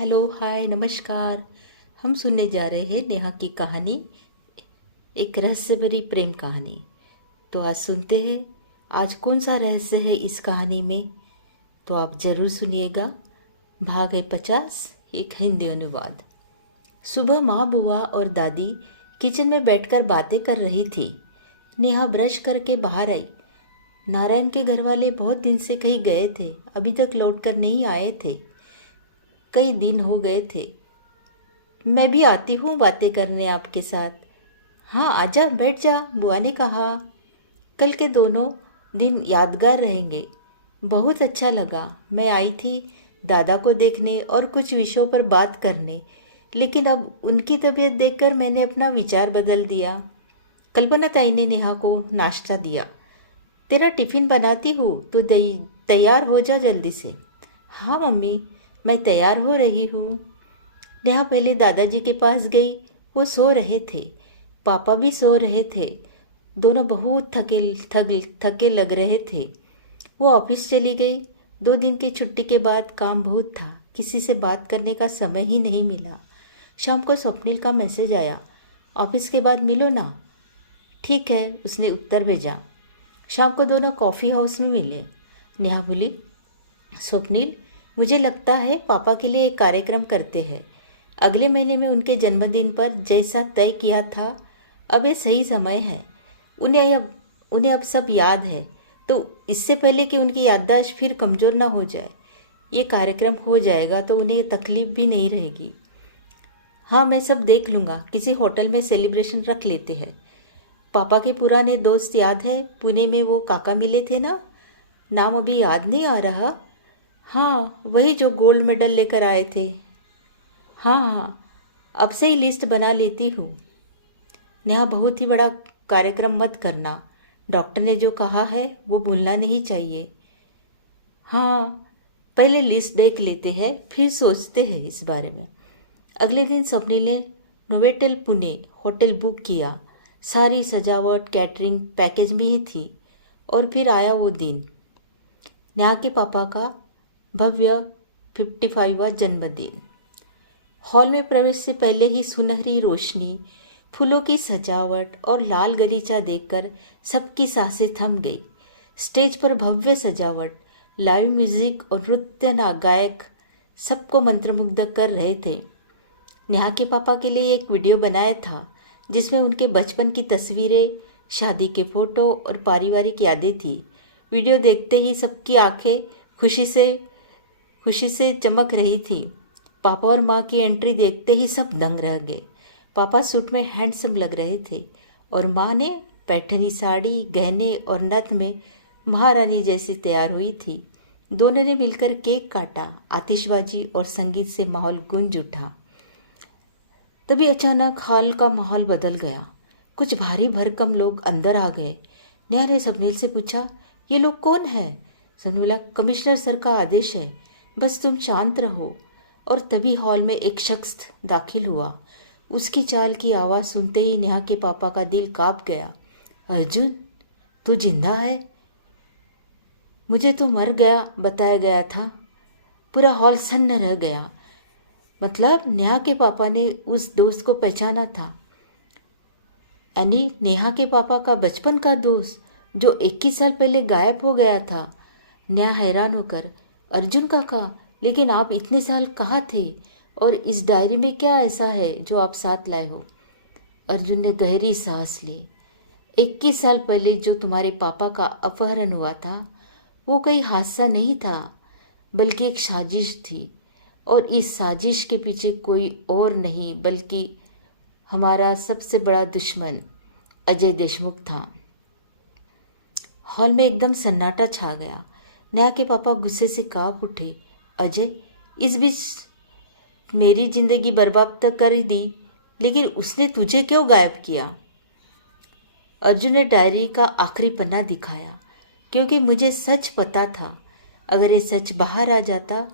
Hello hi नमस्कार। हम सुनने जा रहे हैं नेहा की कहानी, एक रहस्य भरी प्रेम कहानी। तो आज सुनते हैं आज कौन सा रहस्य है इस कहानी में। तो आप जरूर सुनिएगा। भाग है 50, एक हिंदी अनुवाद। सुबह माँ बुआ और दादी किचन में बैठकर बातें कर रही थी। नेहा ब्रश करके बाहर आई। नारायण के घर वाले बहुत दिन से कहीं गए थे, अभी तक लौट कर नहीं आए थे। कई दिन हो गए थे। मैं भी आती हूँ बातें करने आपके साथ। हाँ आजा बैठ जा, बुआ ने कहा। कल के दोनों दिन यादगार रहेंगे। बहुत अच्छा लगा। मैं आई थी दादा को देखने और कुछ विषयों पर बात करने, लेकिन अब उनकी तबीयत देखकर मैंने अपना विचार बदल दिया। कल्पना ताई ने नेहा को नाश्ता दिया। तेरा टिफिन बनाती हूँ तो तैयार हो जा जल्दी से। हाँ मम्मी, मैं तैयार हो रही हूँ। नेहा पहले दादाजी के पास गई। वो सो रहे थे, पापा भी सो रहे थे। दोनों बहुत थके लग रहे थे। वो ऑफिस चली गई। 2 दिन की छुट्टी के बाद काम बहुत था, किसी से बात करने का समय ही नहीं मिला। शाम को स्वप्निल का मैसेज आया, ऑफिस के बाद मिलो ना। ठीक है, उसने उत्तर भेजा। शाम को दोनों कॉफ़ी हाउस में मिले। नेहा बोली, स्वप्निल, मुझे लगता है पापा के लिए एक कार्यक्रम करते हैं। अगले महीने में उनके जन्मदिन पर जैसा तय किया था, अब ये सही समय है। उन्हें अब सब याद है, तो इससे पहले कि उनकी याददाश्त फिर कमज़ोर ना हो जाए, ये कार्यक्रम हो जाएगा तो उन्हें तकलीफ भी नहीं रहेगी। हाँ मैं सब देख लूँगा, किसी होटल में सेलिब्रेशन रख लेते हैं। पापा के पुराने दोस्त याद है, पुणे में वो काका मिले थे ना, नाम अभी याद नहीं आ रहा। हाँ वही जो गोल्ड मेडल लेकर आए थे। हाँ हाँ, अब से ही लिस्ट बना लेती हूँ। नेहा, बहुत ही बड़ा कार्यक्रम मत करना। डॉक्टर ने जो कहा है वो भूलना नहीं चाहिए। हाँ, पहले लिस्ट देख लेते हैं फिर सोचते हैं इस बारे में। अगले दिन स्वप्निल ने नोवेटेल पुणे होटल बुक किया। सारी सजावट कैटरिंग पैकेज में ही थी। और फिर आया वो दिन, नेहा के पापा का भव्य 55वां जन्मदिन। हॉल में प्रवेश से पहले ही सुनहरी रोशनी, फूलों की सजावट और लाल गलीचा देखकर सबकी सांसें थम गई। स्टेज पर भव्य सजावट, लाइव म्यूजिक और नृत्य गायक सबको मंत्रमुग्ध कर रहे थे। नेहा के पापा के लिए एक वीडियो बनाया था जिसमें उनके बचपन की तस्वीरें, शादी के फोटो और पारिवारिक यादें थी। वीडियो देखते ही सबकी आंखें खुशी से चमक रही थी। पापा और माँ की एंट्री देखते ही सब दंग रह गए। पापा सूट में हैंडसम लग रहे थे और माँ ने पैठनी साड़ी, गहने और नथ में महारानी जैसी तैयार हुई थी। दोनों ने मिलकर केक काटा, आतिशबाजी और संगीत से माहौल गूंज उठा। तभी अचानक हॉल का माहौल बदल गया। कुछ भारी भरकम लोग अंदर आ गए। नेहा ने स्वप्निल से पूछा, ये लोग कौन है? स्वप्निल बोला, कमिश्नर सर का आदेश है, बस तुम शांत रहो। और तभी हॉल में एक शख्स दाखिल हुआ। उसकी चाल की आवाज़ सुनते ही नेहा के पापा का दिल कांप गया। अर्जुन, तू जिंदा है? मुझे तो मर गया बताया गया था। पूरा हॉल सन्न रह गया। मतलब नेहा के पापा ने उस दोस्त को पहचाना था, यानी नेहा के पापा का बचपन का दोस्त जो 21 साल पहले गायब हो गया था। नेहा हैरान होकर, अर्जुन काका, लेकिन आप इतने साल कहाँ थे? और इस डायरी में क्या ऐसा है जो आप साथ लाए हो? अर्जुन ने गहरी सांस ली। 21 साल पहले जो तुम्हारे पापा का अपहरण हुआ था, वो कोई हादसा नहीं था, बल्कि एक साजिश थी। और इस साजिश के पीछे कोई और नहीं बल्कि हमारा सबसे बड़ा दुश्मन अजय देशमुख था। हॉल में एकदम सन्नाटा छा गया। नेहा के पापा गुस्से से कांप उठे। अजय, इस बीच मेरी जिंदगी बर्बाद तो कर ही दी, लेकिन उसने तुझे क्यों गायब किया? अर्जुन ने डायरी का आखिरी पन्ना दिखाया, क्योंकि मुझे सच पता था, अगर ये सच बाहर आ जाता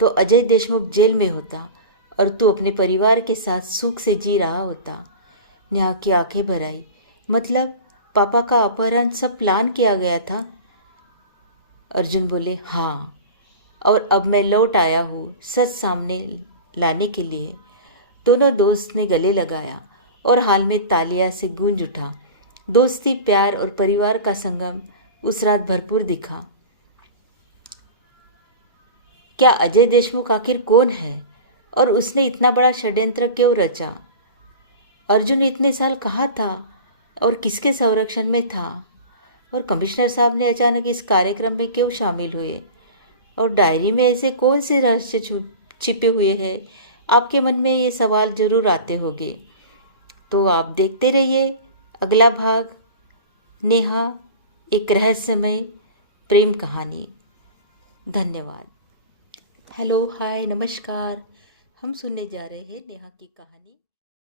तो अजय देशमुख जेल में होता और तू अपने परिवार के साथ सुख से जी रहा होता। नेहा की आंखें भर आई। मतलब पापा का अपहरण सब प्लान किया गया था? अर्जुन बोले, हाँ, और अब मैं लौट आया हूँ सच सामने लाने के लिए दोनों दोस्त ने गले लगाया और हाल में तालियां से गूंज उठा। दोस्ती, प्यार और परिवार का संगम उस रात भरपूर दिखा। क्या अजय देशमुख आखिर कौन है और उसने इतना बड़ा षड्यंत्र क्यों रचा? अर्जुन इतने साल कहाँ था और किसके संरक्षण में था? और कमिश्नर साहब ने अचानक इस कार्यक्रम में क्यों शामिल हुए? और डायरी में ऐसे कौन से रहस्य छिपे हुए हैं? आपके मन में ये सवाल जरूर आते होंगे। तो आप देखते रहिए अगला भाग, नेहा एक रहस्यमय प्रेम कहानी। धन्यवाद। हेलो, हाय, नमस्कार। हम सुनने जा रहे हैं नेहा की कहानी।